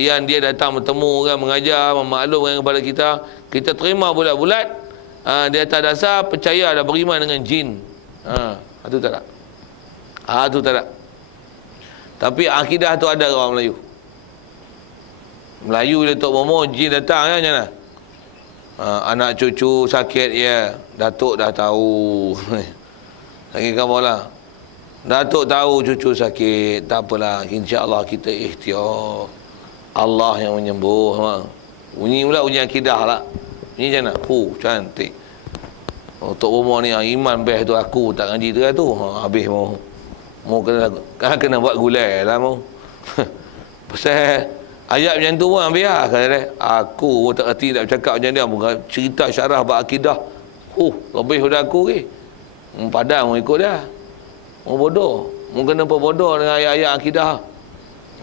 yang dia datang bertemu kan, mengajar, memaklumkan kepada kita, kita terima bulat-bulat di atas dasar percaya dan beriman dengan jin. Itu tak ada. Itu tak ada. Tapi akidah tu ada orang Melayu. Melayu bila Tok Momo jin datang kan, macam mana? Anak cucu sakit ya, Datuk dah tahu. Lagi kamu lah. Datuk tahu cucu sakit, tak apalah, insya-Allah kita ikhtiar. Allah yang menyembuh. Bunyi pula bunyi akidah lah. Bunyi macam mana? Cantik. Tok Momo ni iman best tu, aku tak ngaji tu lah tu. Habis mau kena buat gulai lah mau. Pasal ayat macam tu pun biar kata aku tak erti nak bercakap macam dia, cerita syarah bab akidah. Lebih daripada aku ke. Padang mau ikut dah. Mau bodoh. Mau kena bodoh dengan ayat-ayat akidah.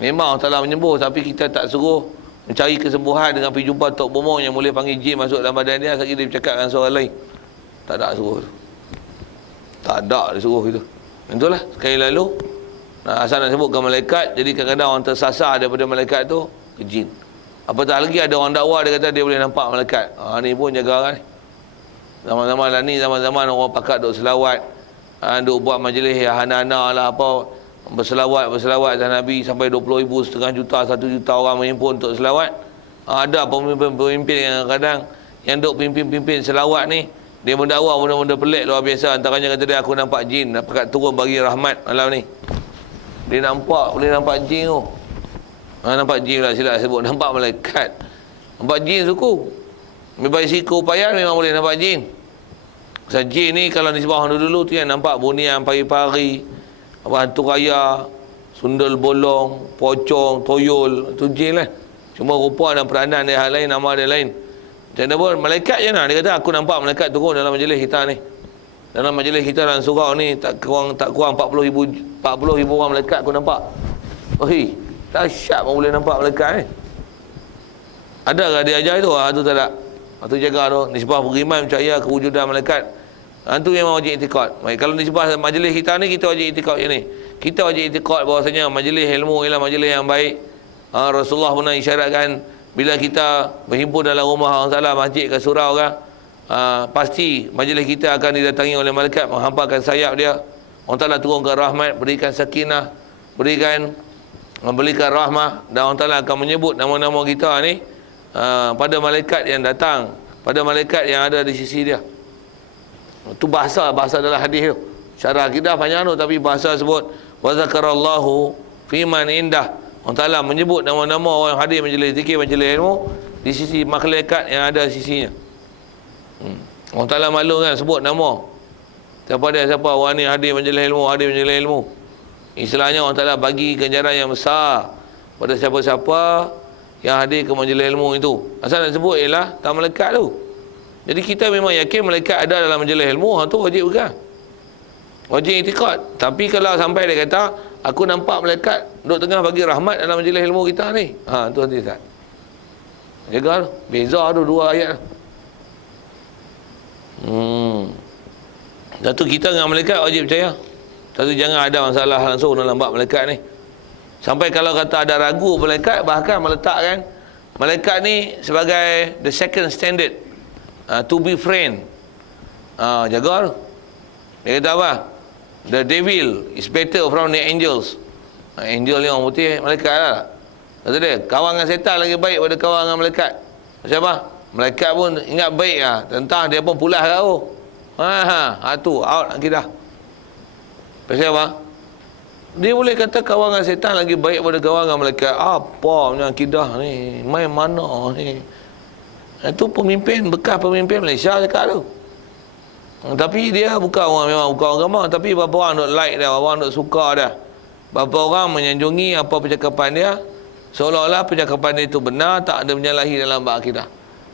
Memang Allah menyembuh, tapi kita tak suruh mencari kesembuhan dengan pergi jumpa Tok Momo yang boleh panggil jin masuk dalam badan dia, sekali dia bercakap dengan seorang lain. Tak ada suruh. Tak ada dia suruh gitu. Itulah sekali lalu asal nak sebutkan malaikat, jadi kadang-kadang orang tersasar daripada malaikat tu ke jin. Apatah lagi ada orang dakwah dia kata dia boleh nampak malaikat. Ni pun jaga kan. Zaman-zaman lah ni, zaman-zaman orang pakat duk selawat, duk buat majlis hana-hana lah apa, berselawat atas Nabi sampai 20,000, setengah juta, 1 juta orang menghimpun untuk selawat. Ada pemimpin-pemimpin yang kadang yang duk pimpin-pimpin selawat ni, dia mendakwa benda-benda pelik luar biasa. Antaranya kata dia, aku nampak jin pakat turun bagi rahmat malam ni. Dia boleh nampak jin tu. Nampak jin lah, silap sebut. Nampak malaikat. Nampak jin suku. Bebas siku payah memang boleh nampak jin. Pasal jin ni kalau nisbah orang dulu tu yang nampak bunian, pari-pari, hantu raya, sundul bolong, pocong, toyol. Tu jin lah. Cuma rupa dan peranan dia hal lain, nama dia lain. Macam mana pun, malaikat je nak. Dia kata aku nampak malaikat turun dalam majlis kita ni. Dalam majlis kita dalam surau ni tak kurang 40,000 orang malaikat aku nampak. Dahsyat pun boleh nampak malaikat ni. Ada ke dia ajar itu? Itu tak ada. Itu jaga tu. Nisbah beriman percaya kewujudan malaikat. Itu memang wajib i'tikad. Baik, kalau nisbah majlis kita ni, kita wajib i'tikad yang ni. Kita wajib i'tikad bahawasanya majlis ilmu ialah majlis yang baik. Rasulullah pernah isyaratkan bila kita berhimpun dalam rumah orang Taala, masjid ke surau ke, pasti majlis kita akan didatangi oleh malaikat, menghampakkan sayap dia. Allah Ta'ala turunkan rahmat, berikan sakinah, berikan rahmah, dan Allah Ta'ala akan menyebut nama-nama kita ni pada malaikat yang datang, pada malaikat yang ada di sisi dia. Itu bahasa dalam hadis tu. Syarah akidah panjang tu, tapi bahasa sebut wa zakarallahu fiman indah. Allah Ta'ala menyebut nama-nama orang hadir majlis zikir, majlis ilmu di sisi malaikat yang ada di sisinya. Allah Ta'ala maklum kan sebut nama. Siapa orang ni hadir majlis ilmu. Istilahnya Allah Ta'ala bagi ganjaran yang besar pada siapa-siapa yang hadir ke majlis ilmu itu. Asal nak sebut ialah tak malaikat tu. Jadi kita memang yakin malaikat ada dalam majlis ilmu, tu wajib bukan? Wajib i'tikad. Tapi kalau sampai dia kata aku nampak malaikat duduk tengah bagi rahmat dalam majlis ilmu kita ni, tu nanti tak. Jaga tu. Beza tu dua ayat. Satu, kita dengan malaikat wajib percaya. Satu, jangan ada masalah langsung dalam bab malaikat ni. Sampai kalau kata ada ragu malaikat, bahkan meletakkan malaikat ni sebagai the second standard, to be friend. Jaga tu. Dia kata apa? The devil is better from the angels. Angel ni orang putih, malaikat lah. Kata dia, kawan dengan setan lagi baik pada kawan dengan malaikat. Macam apa? Malaikat pun ingat baik lah. Tentang dia pun pulas kau. Tu out akidah. Pasal apa? Dia boleh kata kawan dengan setan lagi baik pada kawan dengan malaikat. Apa punya akidah ni? Main mana ni? Itu pemimpin, bekas pemimpin Malaysia cakap tu. Tapi dia bukan orang, memang bukan orang agama, tapi beberapa orang duk like dia, orang duk suka dia. Beberapa orang menyanjungi apa percakapan dia, seolah-olah percakapan dia itu benar, tak ada menyalahi dalam bab akidah.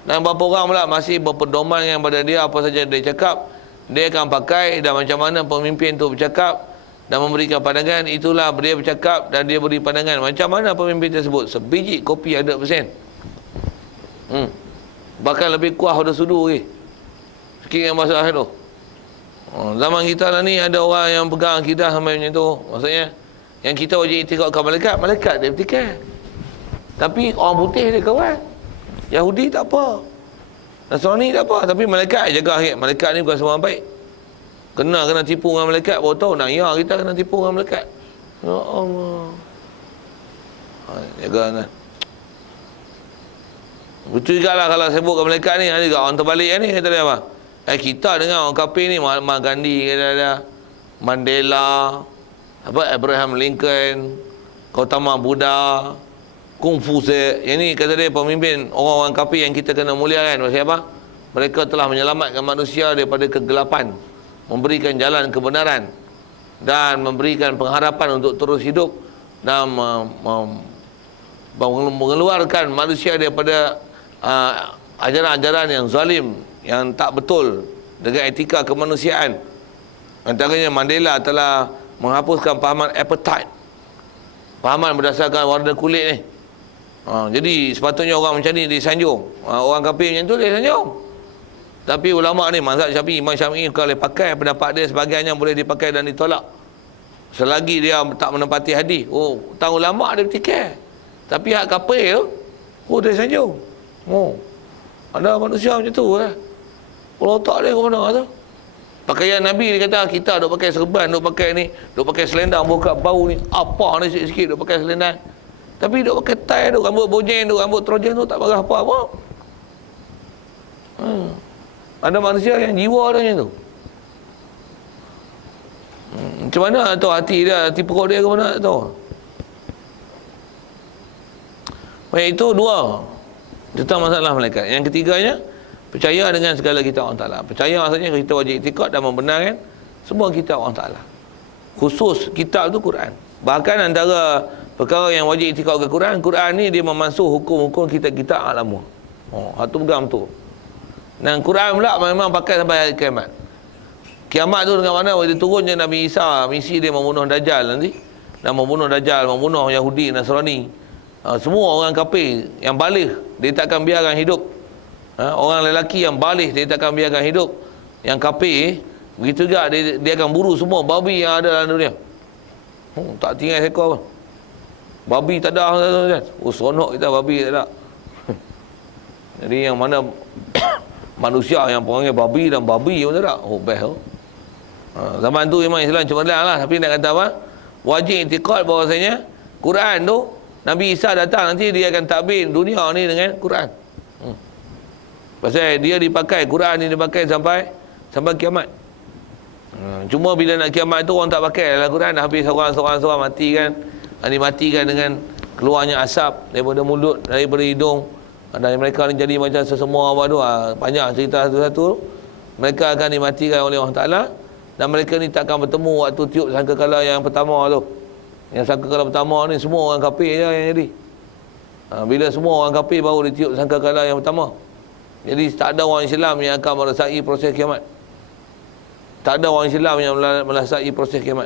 Dan beberapa orang pula masih berpedoman yang pada dia, apa saja dia cakap, dia akan pakai, dan macam mana pemimpin tu bercakap dan memberikan pandangan, itulah dia bercakap dan dia beri pandangan. Macam mana pemimpin tersebut? Sebiji kopi 100%. Bahkan lebih kuah pada sudu ke. Sikit yang masalah tu. Zaman kita lah ni ada orang yang pegang akidah sampai macam tu. Maksudnya yang kita wajib i'tikadkan malaikat dia i'tikad. Tapi orang putih dia kawan. Yahudi tak apa. Nasrani tak apa. Tapi malaikat jaga akhir. Malaikat ni bukan semua baik. Kena tipu dengan malaikat. Baru tahu nak ya kita kena tipu dengan malaikat. Ya Allah. Jaga kan. Betul juga lah kalau sebutkan malaikat ni. Ada orang terbalik ni. Kata dia apa? Kita dengan orang kafir ni. Mahatma Gandhi kata dia. Mandela. Abraham Lincoln. Gautama Buddha. Confucius. Yang ni kata dia pemimpin orang-orang kafir yang kita kena muliakan. Maksudnya apa? Mereka telah menyelamatkan manusia daripada kegelapan, memberikan jalan kebenaran dan memberikan pengharapan untuk terus hidup dan mengeluarkan manusia daripada ajaran-ajaran yang zalim, yang tak betul dengan etika kemanusiaan. Antaranya Mandela telah menghapuskan pahaman apartheid, pahaman berdasarkan warna kulit ni. Jadi sepatutnya orang macam ni disanjung. Orang kafir macam tu disanjung. Tapi ulama ni, mazhab Syafi'i, Imam Syafi'i kalau pakai pendapat dia sebagainya boleh dipakai dan ditolak selagi dia tak menepati hadis. Tahu ulama dia bertikar. Tapi hak kafir tu, dia sanjung. Ada manusia macam tu kalau tak dia ke mana tu? Pakaian Nabi dia kata kita duk pakai serban, duk pakai ni, duk pakai selendang buka bau ni, apa ni sikit-sikit duk pakai selendang. Tapi duk pakai tie, duk rambut bojen, duk rambut trojan tu tak pakai apa-apa. Ada manusia yang jiwa dia macam tu. Macam mana tu hati dia, hati perut dia ke mana tak tahu. Baik, itu dua tentang masalah malaikat. Yang ketiganya, percaya dengan segala kitab Allah Ta'ala. Percaya maksudnya kita wajib iktikad dan membenarkan semua kitab Allah Ta'ala. Khusus kitab tu Quran. Bahkan antara perkara yang wajib iktikad ke Quran, Quran ni dia memansuh hukum-hukum kitab-kitab lama. Itu pegang betul. Dan Quran pula memang pakai sampai hari kiamat. Kiamat tu dengan mana? Dia turun je Nabi Isa, misi dia membunuh Dajjal nanti. Dan membunuh Dajjal, membunuh Yahudi, Nasrani. Semua orang kafir yang baligh, dia takkan biarkan hidup. Orang lelaki yang baligh, dia takkan biarkan hidup. Yang kafir, begitu juga dia akan buru semua babi yang ada dalam dunia. Tak tinggal seekor pun. Babi tak ada. Seronok kita babi tak ada. Jadi yang mana manusia yang perangai babi dan babi pun tak ada. Best tu. Zaman tu memang Islam cemerlang lah. Tapi nak kata apa? Wajib iktikad bahawasanya Quran tu, Nabi Isa datang nanti dia akan takbir dunia ni dengan Quran. Pasal dia dipakai, Quran ni dipakai sampai kiamat. Cuma bila nak kiamat tu orang tak pakai dalam Quran, dah habis seorang-seorang mati kan. Dimatikan dengan keluarnya asap daripada mulut, daripada hidung. Dan mereka ni jadi macam sesemua apa tu, banyak cerita satu-satu. Mereka akan dimatikan oleh Allah Ta'ala. Dan mereka ni takkan bertemu waktu tiup sangkakala yang pertama tu. Yang sangkakala pertama ni semua orang kafir je yang jadi. Bila semua orang kafir baru ditiup sangkakala yang pertama. Jadi tak ada orang Islam yang akan merasai proses kiamat. Tak ada orang Islam yang merasai proses kiamat.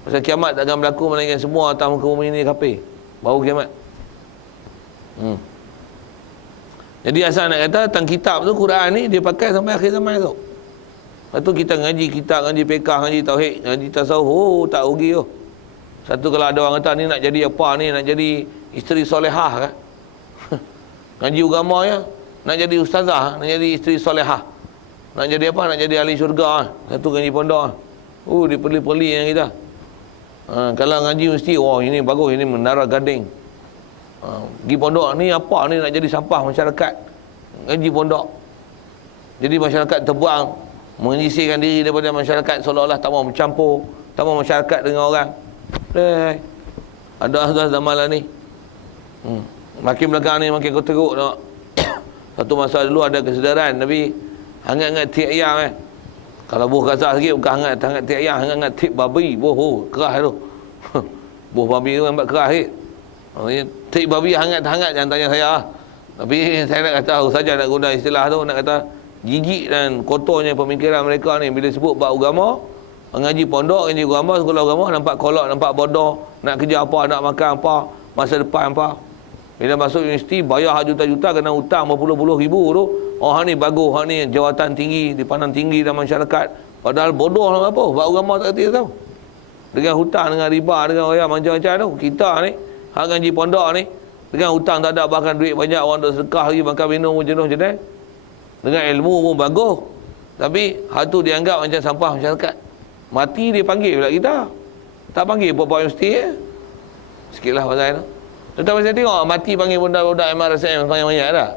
Proses kiamat tak akan berlaku melainkan semua atas muka bumi ni kafir. Baru kiamat. Jadi asal nak kata tentang kitab tu, Quran ni dia pakai sampai akhir zaman tu. Lepas tu kita ngaji kitab, ngaji fiqh, ngaji tauhid, ngaji tasawuf, tak rugi tu. Satu kalau ada orang kata ni nak jadi apa ni, nak jadi isteri solehah kan. Ngaji agama ya, nak jadi ustazah, nak jadi isteri solehah. Nak jadi apa? Nak jadi ahli syurga. Satu ngaji pondok. Dipeli-peli yang kita. Kalau ngaji mesti, ini bagus, ini menara gading. Pergi pondok ni apa ni, nak jadi sampah masyarakat. Ngaji pondok. Jadi masyarakat terbuang, menyisihkan diri daripada masyarakat, seolah-olah tak mau mencampur, tak mau masyarakat dengan orang. Ada zaman lah ni. Makin belakang ni makin teruk tengok. Satu masa dulu ada kesedaran Nabi hangat-hangat tiap ayam Kalau buh kasar sikit bukan hangat tiap ayam, hangat-hangat tiap babi. Keras tu. Buh babi tu nampak keras sikit. Tiap babi hangat-hangat, jangan tanya saya lah. Tapi saya nak kata saja nak guna istilah tu, nak kata gigit dan kotornya pemikiran mereka ni bila sebut bab agama, ngaji pondok, ngaji agama, sekolah agama, nampak kolok, nampak bodoh, nak kerja apa, nak makan apa, masa depan apa. Bila masuk universiti bayar juta-juta kena hutang berpuluh-puluh ribu tu. Hang ni bagus, hang ni jawatan tinggi, dipandang tinggi dalam masyarakat. Padahal bodoh lah apa, bab agama tak kerti tahu. Dengan hutang, dengan riba, dengan orang macam-macam tu. Kita ni hang ngaji pondok ni Dengan hutang tak ada, bahkan duit banyak, orang duk sedekah lagi, makan minum pun jenuh je. Dengan ilmu pun bagus. Tapi hal tu dianggap macam sampah masyarakat. Mati dia panggil pula kita. Tak panggil buat-buat mesti ya. Sikitlah pasal tu. Tetapi saya tengok mati panggil budak-budak MRSM banyak-banyak dah.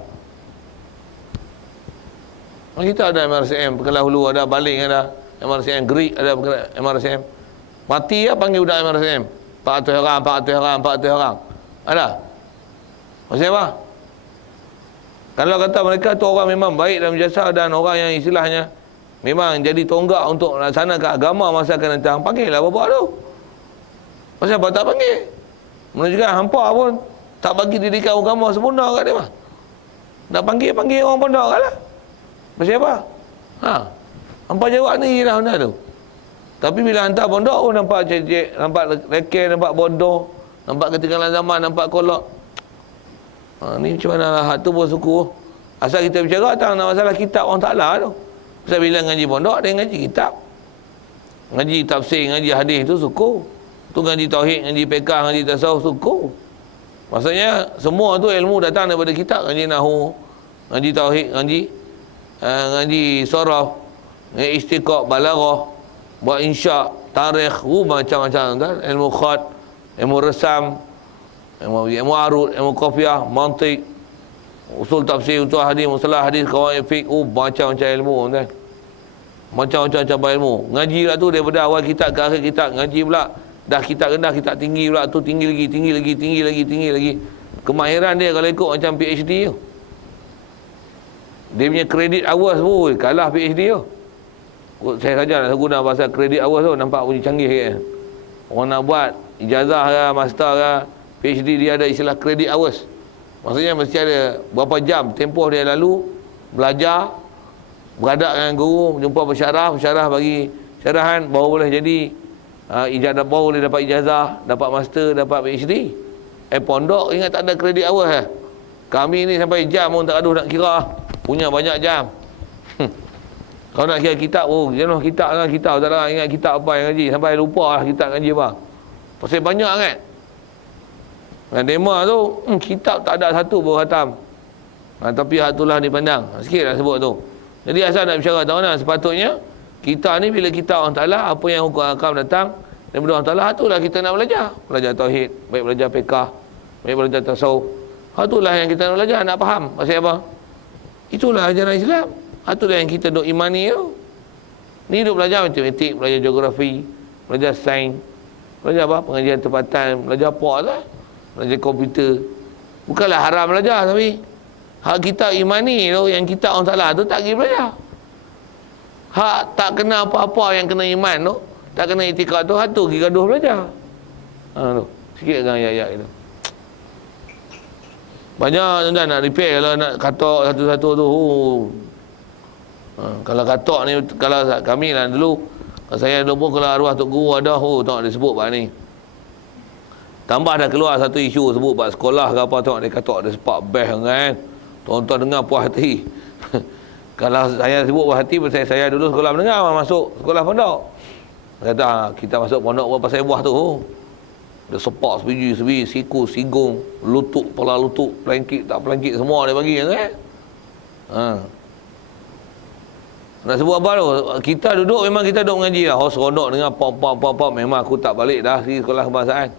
Kita ada MRSM, Pekelah Hulu ada, Baling ada, MRSM Gerik ada, MRSM. Mati ya panggil budak MRSM. 400 orang, 400 orang, 400 orang. Ada. Maksudnya apa? Kalau kata mereka tu orang memang baik dan berjasa dan orang yang istilahnya memang jadi tonggak untuk laksanakan agama masa akan datang, panggillah bapak tu. Pasal apa tak panggil? Menunjukkan hampa pun tak bagi didikan agama sempurna kat dia mah. Nak panggil orang pondok lah. Pasal apa? Hampa jawab ni lah benda tu. Tapi bila hantar pondok pun nampak cecek, nampak lekeh, nampak bodoh, nampak ketinggalan zaman, nampak kolok. Ni macam mana lah, hak tu pun suku. Asal kita bicara tentang masalah kitab orang Ta'ala tu. Pasal bila ngaji pondok, dia ngaji kitab. Ngaji tafsir, ngaji hadis tu suku. Tu ngaji tauhid, ngaji fiqh, ngaji tasawuf suku. Maksudnya semua tu ilmu datang daripada kitab. Ngaji nahu, ngaji tauhid, ngaji saraf, ngaji istiqaq, balaghah, buat insya, tarikh, macam-macam kan. Ilmu khat, ilmu resam, ilmu arud, ilmu qafiah, mantik, usul tafsir, usul hadis, mustalah hadis, qawaid fiqh, macam-macam ilmu kan. Macam-macam cabang ilmu. Ngaji pula tu daripada awal kitab ke akhir kitab, ngaji pula dah kitab rendah, kitab tinggi pula tu, tinggi lagi. Kemahiran dia kalau ikut macam PhD tu. Dia punya credit hours pun kalah PhD tu. Saya saja nak guna bahasa credit hours tu, nampak bunyi canggih kan. Orang nak buat ijazah ke, master ke, PhD dia ada istilah credit hours. Maksudnya mesti ada berapa jam tempoh dia lalu belajar, beradab dengan guru, jumpa pensyarah bagi syarahan, baru boleh jadi ijazah, baru boleh dapat ijazah, dapat master, dapat PhD. Pondok ingat tak ada credit hours Kami ni sampai jam pun tak aduh nak kira. Punya banyak jam. Kalau nak kira kitab, jenuh kitab tak lah ingat kitab apa yang ngaji, sampai lupa lah kitab ngaji apa. Pasal banyak kan. Dan dema tu kitab tak ada satu pun khatam. Tapi hak itulah dipandang. Sikit lah sebut tu. Jadi asal nak bicara tahu mana sepatutnya kita ni bila kita orang Ta'ala, apa yang hukum akam datang daripada orang Ta'ala, itulah kita nak belajar. Belajar tauhid, baik belajar fiqh, baik belajar tasawuf. Itulah yang kita nak belajar, nak faham. Pasal apa? Itulah ajaran Islam. Itulah yang kita duk imani tu. Ni duk belajar matematik, belajar geografi, belajar sains, belajar apa? Pengajian tempatan, belajar apa lah. Belajar komputer. Bukanlah haram belajar, tapi hak kita imani tu, yang kita orang Ta'ala tu tak pergi belajar. Hak tak kena apa-apa yang kena iman tu, tak kena itikad tu, hak tu pergi gaduh belajar. Tu. Sikit kan ayat-ayat itu. Banyak tuan-tuan nak repair kalau nak katok satu-satu tu. Kalau katok ni, kalau kami lah dulu, saya dulu pun kalau arwah Tok Guru ada, tengok dia sebut bab ni. Tambah dah keluar satu isu sebut bab sekolah ke apa, tengok dia katok dia sepak best kan. Tuan-tuan dengar puas hati. Kalau saya sebut puas hati, saya dulu sekolah menengah masuk sekolah pondok. Kata kita masuk pondok pun pasal buah tu. Dia sepak sebiji, siku, sigung, lutut, kepala lutut, pelangkit, tak pelangkit, semua dia bagi kan. Nak sebut apa tu? Kita duduk, memang kita duduk mengaji lah. Seronok dengan pop. Memang aku tak balik dah di sekolah kebangsaan.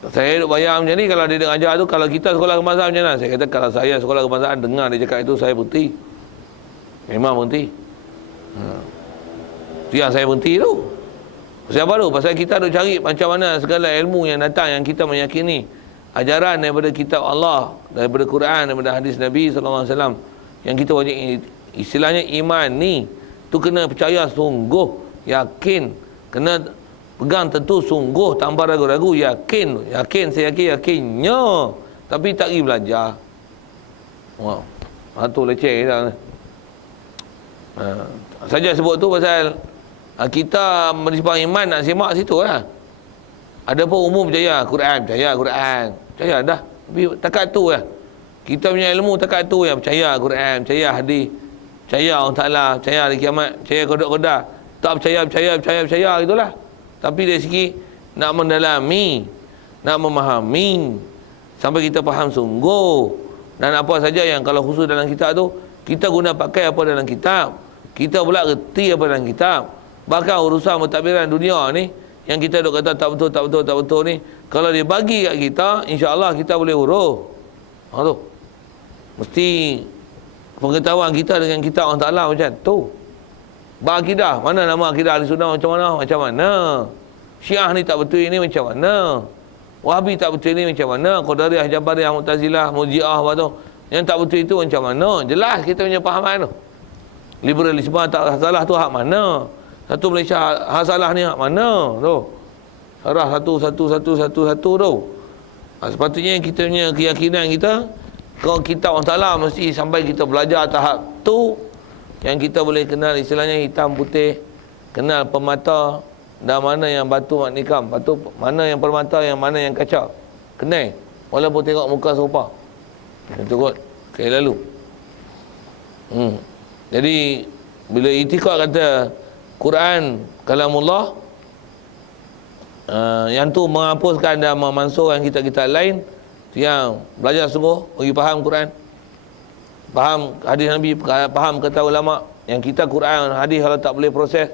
Saya duduk bayar macam ni, kalau dia duduk ajar tu, kalau kita sekolah kebangsaan macam mana? Saya kata kalau saya sekolah kebangsaan dengar dia cakap itu, saya berhenti. Memang berhenti. Itu yang saya berhenti tu. Pasal apa tu? Pasal kita duk cari macam mana segala ilmu yang datang, yang kita meyakini ajaran daripada kitab Allah, daripada Quran, daripada hadis Nabi SAW, yang kita wajib, istilahnya iman ni tu kena percaya sungguh, yakin, kena pegang tentu sungguh, tanpa ragu-ragu, yakin, saya yakinnya, tapi tak pergi belajar. Wow, tu leceh dah. Saja sebut tu pasal kita menisbah iman nak semak situ lah. Ada pun umum percaya Quran, percaya dah. Tapi takat tu lah. Kita punya ilmu takat tu yang percaya Quran, percaya hadis, percaya Allah Ta'ala, percaya hari kiamat, percaya kodok-kodak. Tak percaya gitulah. Tapi dari segi nak mendalami, nak memahami sampai kita faham sungguh. Dan apa saja yang kalau khusus dalam kitab tu, kita guna pakai apa dalam kitab, kita pula reti apa dalam kitab. Bahkan urusan mentadbiran dunia ni yang kita duk kata tak betul ni, kalau dia bagi kat kita, insya-Allah kita boleh urus. Tu mesti pengetahuan kita dengan kitab Allah Taala macam tu. Akidah, mana nama akidah Ahli Sunnah macam mana? Macam mana? Syiah ni tak betul ini macam mana? Wahabi tak betul ini macam mana? Qadariyah, Jabariyah, Mu'tazilah, Murji'ah apa tu? Yang tak betul itu macam mana? Jelas kita punya fahaman tu. Liberalisme tak salah tu hak mana? Satu Malaysia hak salah ni hak mana? Tu. Sarah satu tu. Sepatutnya kita punya keyakinan kita, kalau kita Allah Ta'ala mesti sampai kita belajar tahap tu, yang kita boleh kenal istilahnya hitam putih, kenal pemata dan mana yang batu mak nikam, batu mana yang permata, yang mana yang kaca, kenal walaupun tengok muka serupa. Itu kot kali lalu. Jadi bila itikad kata Quran kalamullah, yang tu menghapuskan dan memansuhkan kitab-kitab lain, yang belajar sungguh bagi faham Quran, faham hadis Nabi, faham kata ulama. Yang kita Quran, hadis kalau tak boleh proses,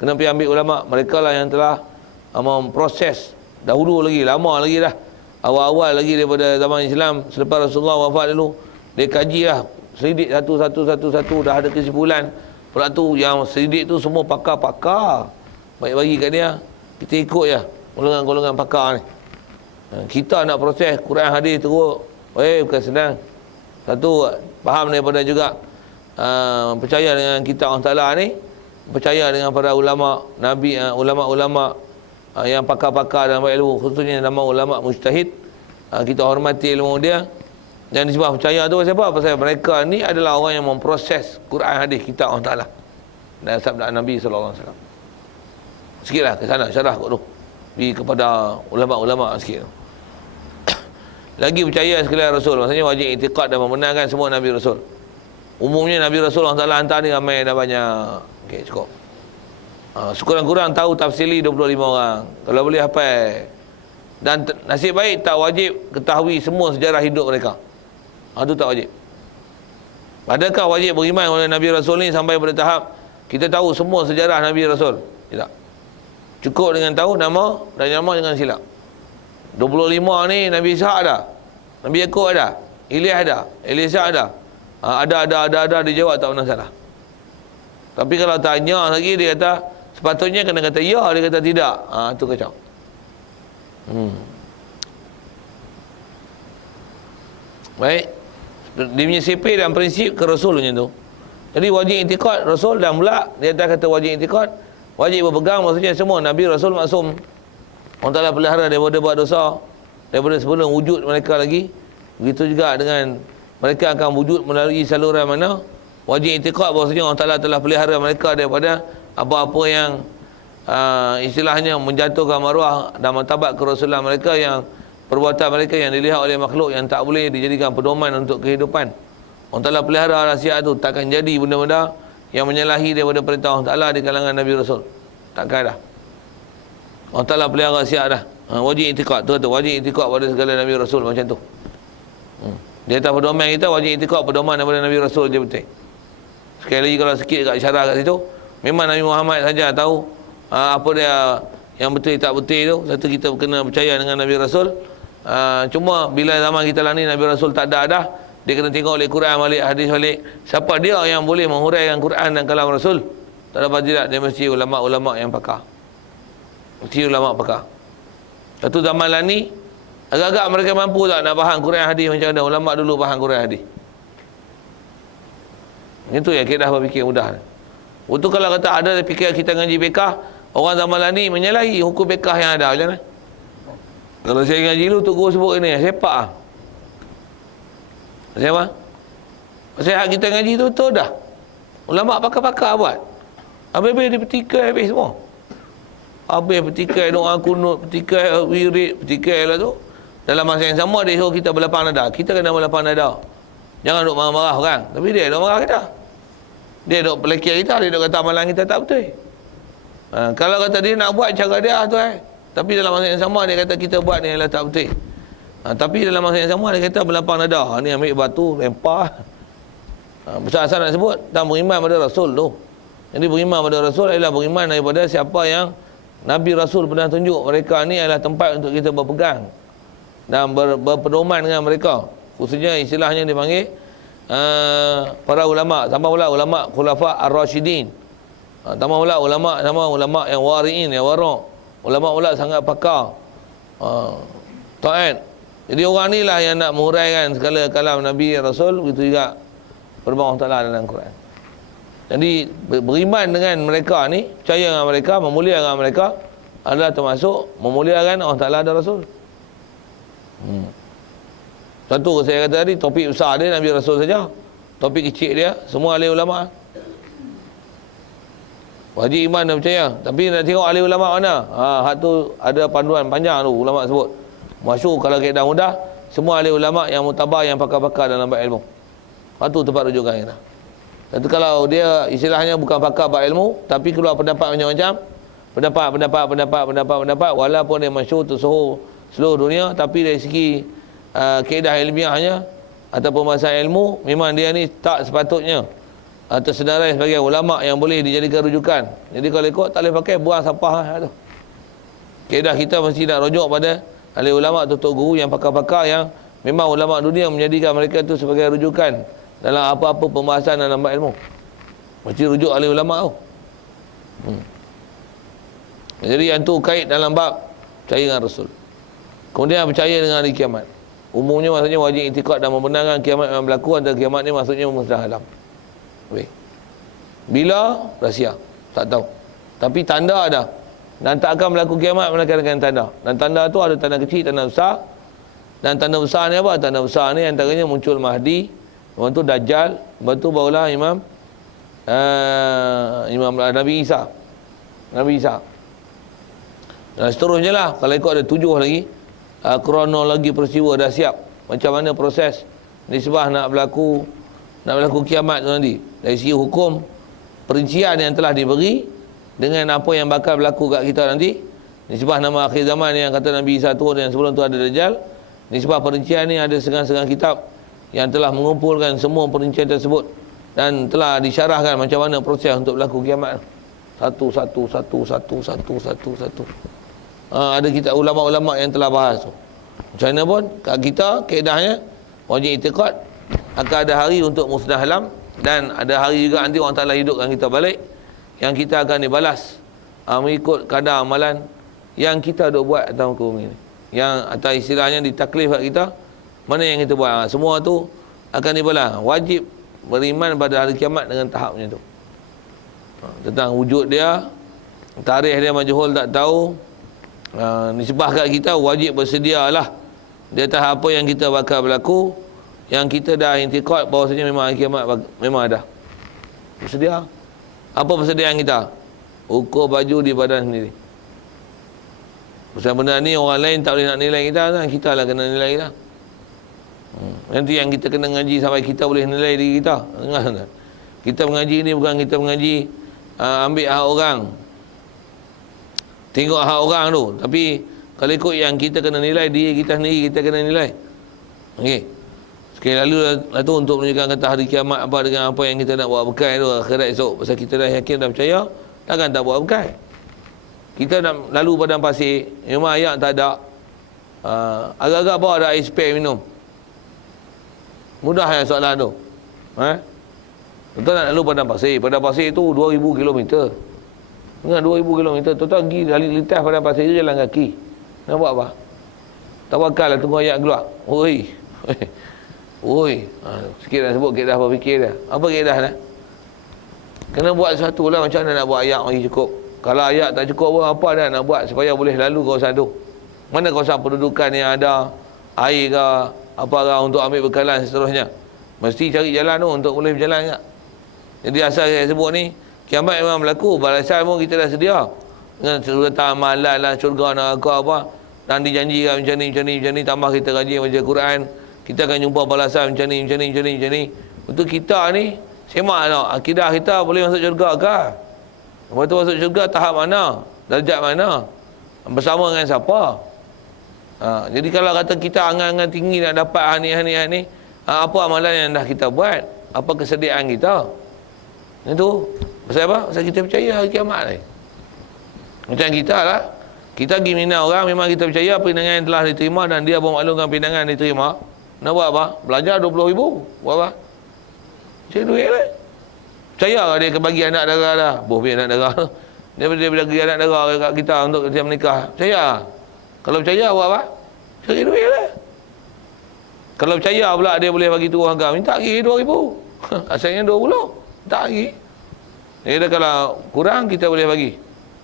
kena pergi ambil ulama. Mereka lah yang telah memproses dahulu lagi, lama lagi dah, awal-awal lagi daripada zaman Islam, selepas Rasulullah wafat dulu. Dia kaji lah, selidik satu, dah ada kesimpulan. Pula tu yang selidik tu semua pakar-pakar, bagi kat dia, kita ikut je golongan-golongan pakar ni. Kita nak proses Quran hadis teruk, bukan senang. Satu, faham daripada juga percaya dengan kitab Allah Ta'ala ni, percaya dengan para ulama Nabi, ulama-ulama yang pakar-pakar dalam ilmu, khususnya nama ulama mujtahid. Kita hormati ilmu dia. Dan disebab percaya tu siapa? Pasal mereka ni adalah orang yang memproses Quran hadis kitab Allah Ta'ala dan sabda Nabi SAW. Sikitlah ke sana syarah kot tu, pergi kepada ulama-ulama sikit. Lagi percaya sekalian Rasul, maksudnya wajib i'tiqad dan membenarkan semua Nabi Rasul. Umumnya Nabi Rasul Allah Ta'ala hantar ni ramai dah banyak. Okey, cukup. Sekurang-kurang tahu tafsiri 25 orang, kalau boleh hafal. Dan nasib baik tak wajib ketahui semua sejarah hidup mereka. Itu tak wajib. Adakah wajib beriman oleh Nabi Rasul ni sampai pada tahap kita tahu semua sejarah Nabi Rasul? Tidak. Cukup dengan tahu nama dan nama dengan silap. 25 ni Nabi Ishaq ada, Nabi Yaakob ada, Ilyas ada, Elisa ada. Ada dia jawab tak pernah salah. Tapi kalau tanya lagi dia kata sepatutnya kena kata ya, dia kata tidak. Tu kacau. Baik. Dia punya sipir dan prinsip ke Rasul macam tu. Jadi wajib i'tiqad Rasul, dan pula dia kata wajib i'tiqad, wajib berpegang, maksudnya semua Nabi Rasul maksum. Allah Ta'ala pelihara daripada buat dosa, daripada sebelum wujud mereka lagi. Begitu juga dengan mereka akan wujud melalui saluran mana. Wajib i'tiqad bahawasanya Allah Ta'ala telah pelihara mereka daripada apa-apa yang istilahnya menjatuhkan maruah dan martabat kerasulan mereka, yang perbuatan mereka yang dilihat oleh makhluk yang tak boleh dijadikan pedoman untuk kehidupan. Allah Ta'ala pelihara rahsia tu, takkan jadi benda-benda yang menyalahi daripada perintah Allah Ta'ala di kalangan Nabi Rasul. Takkan dah. Allah Ta'ala pelihara rahsia dah. Wajib i'tiqad tu, wajib i'tiqad pada segala Nabi Rasul macam tu. Di atas pedoman kita wajib i'tiqad pedoman daripada Nabi Rasul je betul. Sekali lagi kalau sikit kat syarah kat situ, memang Nabi Muhammad saja tahu apa dia yang betul tak betul tu. Satu, kita kena percaya dengan Nabi Rasul. Cuma bila zaman kita lah ni Nabi Rasul tak ada dah, dia kena tengok oleh Quran balik, hadis balik. Siapa dia yang boleh menghuraikan Quran dan kalam Rasul? Tak dapat tidak, dia mesti ulama-ulama yang pakar. Mesti ulama pakar. Satu zaman lah ni agak-agak mereka mampu tak nak faham Quran hadis macam mana ulama dulu faham Quran hadis. Itu ya kita dah berfikir mudah. Waktu kalau kata ada fikir kita ngaji fiqh, orang zaman lah ni menyalahi hukum fiqh yang ada macam mana? Kalau saya ngaji dulu tu guru sebut ini sepak ah. Siapa? Pasal hak kita ngaji tu betul dah. Ulama pakar-pakar buat. Habis-habis dia petikai habis semua. Habis petikai doa kunut, petikai wirid, petikai lah tu. Dalam masa yang sama dia suruh kita berlapang nada. Kita kena berlapang nada. Jangan duk marah-marah orang. Tapi dia duk marah kita. Dia duk pelekir kita, dia duk kata amalan kita tak betul. Kalau kata dia nak buat cara dia tu Tapi dalam masa yang sama dia kata kita buat ni adalah tak betul. Tapi dalam masa yang sama dia kata berlapang nada. Ni ambil batu, lempar. Besar asal nak sebut, tak beriman pada Rasul tu. Jadi beriman pada Rasul adalah beriman daripada siapa yang Nabi Rasul pernah tunjuk mereka ni adalah tempat untuk kita berpegang dan berpedoman dengan mereka. Khususnya istilahnya dipanggil para ulama, sama pula ulama khulafa ar-rasyidin, sama pula ulama yang wari'in, yang wara', ulama pula sangat pakar taat. Jadi orang ni lah yang nak menguraikan segala kalam Nabi Rasul, begitu juga firman Allah Ta'ala dalam Quran. Jadi beriman dengan mereka ni, percaya dengan mereka, memuliakan mereka adalah termasuk memuliakan Allah Ta'ala dan Rasul. Satu saya kata tadi, topik besar dia Nabi Rasul saja. Topik kecil dia semua ahli ulama. Wajib iman dan percaya. Tapi nak tengok ahli ulama mana? Hak tu ada panduan panjang tu ulama sebut. Masyhur kalau kaedah mudah, semua ahli ulama yang mutabar, yang pakar-pakar dalam bab ilmu. Hak tu tempat rujukan kita. Tapi kalau dia istilahnya bukan pakar bab ilmu, tapi keluar pendapat macam-macam, pendapat, walaupun dia masyhur tersohor seluruh dunia, tapi dari segi kaedah ilmiahnya ataupun bahasa ilmu, memang dia ni tak sepatutnya tersenarai sebagai ulama yang boleh dijadikan rujukan. Jadi kalau ikut tak boleh pakai, buang sampah tu. Kaedah kita mesti nak rujuk pada ahli ulama, tutup guru yang pakar-pakar, yang memang ulama dunia menjadikan mereka itu sebagai rujukan dalam apa-apa pembahasan dalam bab ilmu. Mesti rujuk ahli ulama tu. Jadi yang tu kait dalam bab percaya dengan Rasul. Kemudian percaya dengan hari kiamat. Umumnya maksudnya wajib iktikad dan membenarkan kiamat yang berlaku. Antara kiamat ni maksudnya musnah alam. Bila? Rahsia. Tak tahu. Tapi tanda ada. Dan tak akan berlaku kiamat melainkan dengan tanda. Dan tanda tu ada tanda kecil, tanda besar. Dan tanda besar ni apa? Tanda besar ni antaranya muncul Mahdi, lepas tu Dajjal, lepas tu barulah Nabi Isa. Dan seterusnya lah. Kalau ikut ada 7 lagi kronologi peristiwa dah siap. Macam mana proses nisbah nak berlaku kiamat tu nanti. Dari segi hukum, perincian yang telah diberi dengan apa yang bakal berlaku kat kita nanti. Nisbah nama akhir zaman yang kata Nabi Isa turun dan sebelum tu ada Dajjal. Nisbah perincian ni ada segang-segang kitab yang telah mengumpulkan semua perincian tersebut dan telah disyarahkan macam mana proses untuk berlaku kiamat. Satu. Ada kitab ulama-ulama yang telah bahas tu. Macam mana pun kat kita kaedahnya wajib i'tiqad akan ada hari untuk musnah alam, dan ada hari juga nanti Allah Ta'ala hidupkan kita balik, yang kita akan dibalas mengikut kadar amalan yang kita duk buat atas muka bumi ni, yang atas istilahnya ditaklif kat kita, mana yang kita buat. Semua tu akan dibalas. Wajib beriman pada hari kiamat dengan tahapnya tu. Tentang wujud dia, tarikh dia majhul tak tahu, nisbah kat kita wajib bersedialah di atas apa yang kita bakal berlaku, yang kita dah intikad bahawasanya memang hari kiamat memang ada. Bersedia. Apa persediaan kita? Ukur baju di badan sendiri. Pasal benda ni orang lain tak boleh nak nilai kita, kan? Kita lah kena nilai kita. Nanti yang kita kena ngaji sampai kita boleh nilai diri kita. Kita mengaji ni bukan kita mengaji ambil hak orang, tengok hak orang tu. Tapi kalau ikut yang kita kena nilai diri kita sendiri, kita kena nilai. Okey. Sekali lalu lah tu untuk menunjukkan kata hari kiamat apa dengan apa yang kita nak buat bekal tu akhirat esok. Pasal kita dah yakin, dah percaya, takkan tak buat bekal. Kita nak lalu padang pasir, memang ayak tak ada, agak-agak bawa ada air spare minum. Mudah ya soalan tu. Tuan nak lalu padang pasir. Padang pasir tu 2000 km. Dengan 2000 km, tuan pergi dari lintas padang pasir tu jalan kaki. Nak buat apa? Tawakal lah, tunggu ayat keluar. Sikit dah sebut kaedah berfikir dia. Apa kaedah dah? Kena buat sesuatu lah. Macam mana nak buat ayat bagi cukup? Kalau ayat tak cukup pun, apa dah nak buat supaya boleh lalu kawasan tu? Mana kawasan pendudukan yang ada air ke apa ke untuk ambil bekalan seterusnya? Mesti cari jalan tu untuk boleh berjalan. Jadi asal saya sebut ni, kiamat memang berlaku. Balasan pun kita dah sedia. Dengan suratan amalan lah, syurga, neraka apa. Dan dijanjikan macam ni. Tambah kita rajin baca Quran, kita akan jumpa balasan macam ni. Betul kita ni, semak tak? Akidah kita boleh masuk syurga ke? Lepas tu masuk syurga tahap mana? Darjat mana? Bersama dengan siapa? Jadi kalau kata kita angan-angan tinggi nak dapat ni, apa amalan yang dah kita buat? Apa kesediaan kita? Itu pasal apa? Pasal kita percaya hari kiamat ni. Macam kita lah, kita pergi mina orang, memang kita percaya pindangan telah diterima dan dia bermaklumkan pindangan diterima. Nak buat apa? Belajar 20,000. Buat apa? Cari duit lah. Percaya lah dia bagi anak dara dah. Biar anak dara. Dia bagi anak dara kat kita untuk dia menikah. Percaya. Kalau percaya buat apa? Cari duit lah. Kalau percaya pula dia boleh bagi turun harga, minta lagi 2,000. Asalnya 20. Tak lagi. Dia dah kalau kurang kita boleh bagi.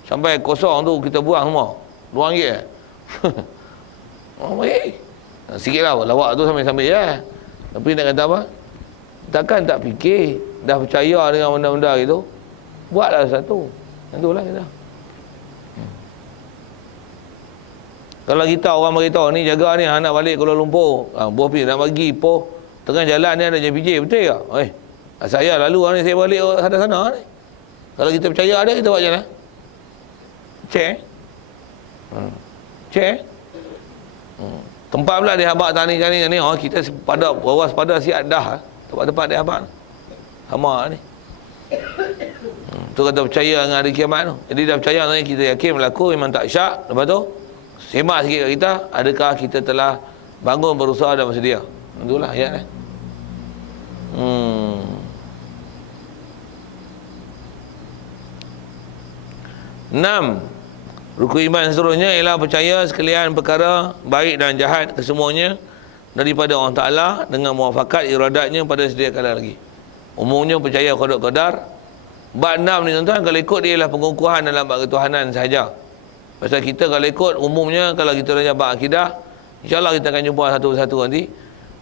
Sampai kosong tu kita buang semua. RM2. Oh baik. Sikit lah lawak tu sampai ya. Tapi nak kata apa? Takkan tak fikir. Dah percaya dengan benda-benda itu. Buatlah satu. Itulah kita. Kalau kita orang beritahu ni jaga ni nak balik Kuala Lumpur. Buah pergi nak bagi po. Tengah jalan ni ada JPJ betul ke? Saya lalu ni saya balik sana ni. Kalau kita percaya ada kita buat macam mana? Cek. Cek. Tempat pula dia habaq tani ni. Kita pada bawas pada siap dah. Tempat-tempat dia habaq. Sama ni. Tu kata percaya dengan hari kiamat tu. Jadi dah percaya dengan kita yakin berlaku memang tak syak. Lepas tu semak sikit kat kita, adakah kita telah bangun berusaha dan bersedia? Itulah ayat ni. 6. Rukun iman seterusnya ialah percaya sekalian perkara baik dan jahat kesemuanya daripada Allah Ta'ala dengan muafakat iradatnya pada sedia kala lagi. Umumnya percaya qada-qadar. Bab 6 ni tuan-tuan, kalau ikut dia ialah pengukuhan dalam bab ketuhanan sahaja. Pasal kita kalau ikut umumnya, kalau kita belajar bab akidah, insyaAllah kita akan jumpa satu-satu nanti.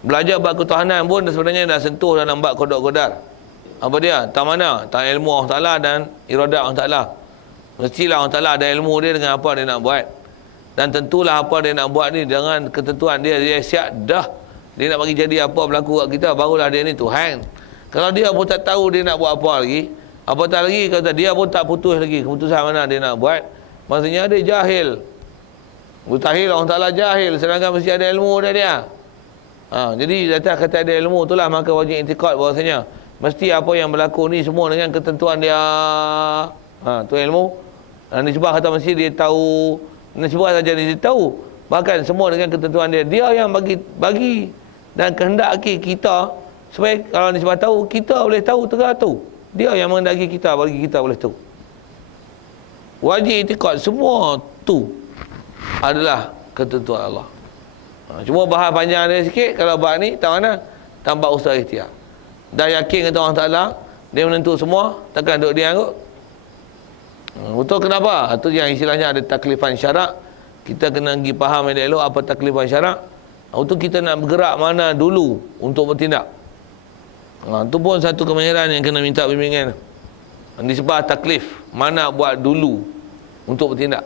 Belajar bab ketuhanan pun sebenarnya dah sentuh dalam bab qada-qadar. Apa dia? Tang mana? Tang ilmu Allah Ta'ala dan iradat Allah Ta'ala. Mestilah Allah Ta'ala ada ilmu dia dengan apa dia nak buat. Dan tentulah apa dia nak buat ni dengan ketentuan dia siap dah. Dia nak bagi jadi apa berlaku kat kita, barulah dia ni Tuhan. Kalau dia pun tak tahu dia nak buat apa lagi, apatah lagi kata dia pun tak putus lagi keputusan mana dia nak buat, maksudnya dia jahil. Mustahil Allah Ta'ala jahil, sedangkan mesti ada ilmu dia. Jadi datang kata ada ilmu itulah maka wajib i'tiqad bahawasanya mesti apa yang berlaku ni semua dengan ketentuan dia. Tu ilmu. Nisbah kata mesti dia tahu, nisbah saja dia tahu, bahkan semua dengan ketentuan dia. Dia yang bagi dan kehendaki kita supaya kalau nisbah tahu kita boleh tahu tahu. Dia yang menghendaki kita bagi kita boleh tahu. Wajib i'tiqad semua tu adalah ketentuan Allah. Cuma bahas panjang dia sikit. Kalau bahas ni tak mana, tambah usaha ikhtiar. Dah yakin kata Allah Ta'ala dia menentu semua, takkan duduk diam kot. Betul kenapa? Itu yang istilahnya ada taklifan syarak. Kita kena pergi faham elok apa taklifan syarak. Untuk kita nak bergerak mana dulu untuk bertindak. Itu pun satu kemahiran yang kena minta bimbingan. Disebab taklif, mana buat dulu untuk bertindak.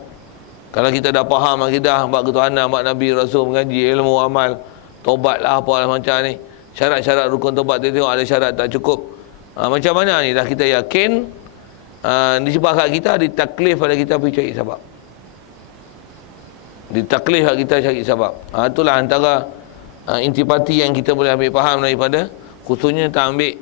Kalau kita dah faham akidah, bab ketuhanan, bab Nabi, Rasul, mengaji, ilmu, amal, tobatlah apa macam ni. Syarat-syarat rukun tobat dia tengok ada syarat tak cukup. Macam mana ni? Dah kita yakin, disebab kat kita ditaklif pada kita pergi cari sebab. Ditaklif kat kita cari sebab. Itulah antara intipati yang kita boleh ambil faham daripada, khususnya tak ambil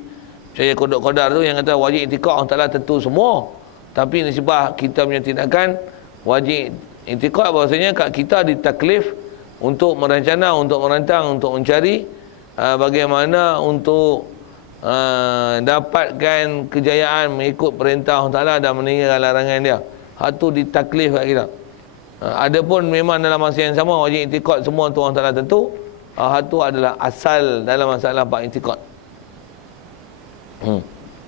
percaya qada-qadar tu yang kata wajib i'tiqad Allah Ta'ala tentu semua. Tapi nisbah kita punya tindakan wajib i'tiqad bahawasanya kat kita ditaklif untuk merancana, untuk merancang, untuk mencari bagaimana untuk dapatkan kejayaan mengikut perintah Allah Ta'ala dan meninggalkan larangan dia. Hak tu ditaklif kat kita. Adapun memang dalam masa yang sama wajib i'tiqad semua tu Allah Ta'ala tentu. Hak tu adalah asal dalam masalah bab i'tiqad.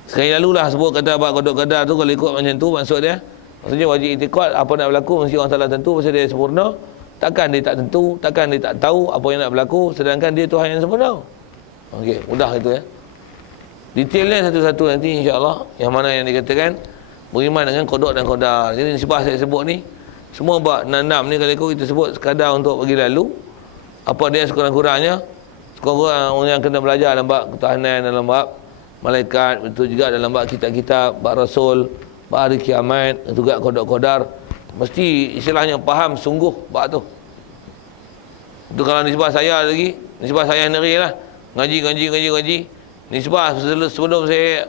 Sekali lalulah sebut kata bab qada-qadar tu, kalau ikut macam tu maksud dia, maksudnya wajib i'tiqad apa nak berlaku mesti Allah Ta'ala tentu pasal dia sempurna. Takkan dia tak tentu, takkan dia tak tahu apa yang nak berlaku sedangkan dia Tuhan yang sempurna. Okey, mudah itu ya. Detailnya satu-satu nanti insya-Allah yang mana yang dikatakan beriman dengan qada dan qadar. Jadi sebab saya sebut ni semua bab 6 ni kalau ikut kita sebut sekadar untuk bagi lalu apa dia sekurang-kurangnya. Sekurang-kurang yang kena belajar dalam bab ketuhanan, dalam bab malaikat, betul juga dalam bab kitab-kitab, bab rasul, bab hari kiamat, juga qada qadar. Mesti istilahnya faham sungguh bab tu. Itu kalau nisbah saya lagi, nisbah saya sendiri lah. Ngaji. Nisbah sebelum saya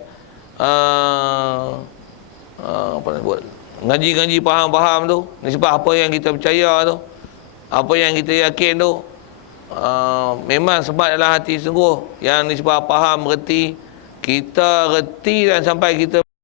apa nak buat? Ngaji faham tu. Nisbah apa yang kita percaya tu. Apa yang kita yakin tu. Memang sebab dalam hati sungguh. Yang nisbah faham, reti. Kita reti dan sampai kita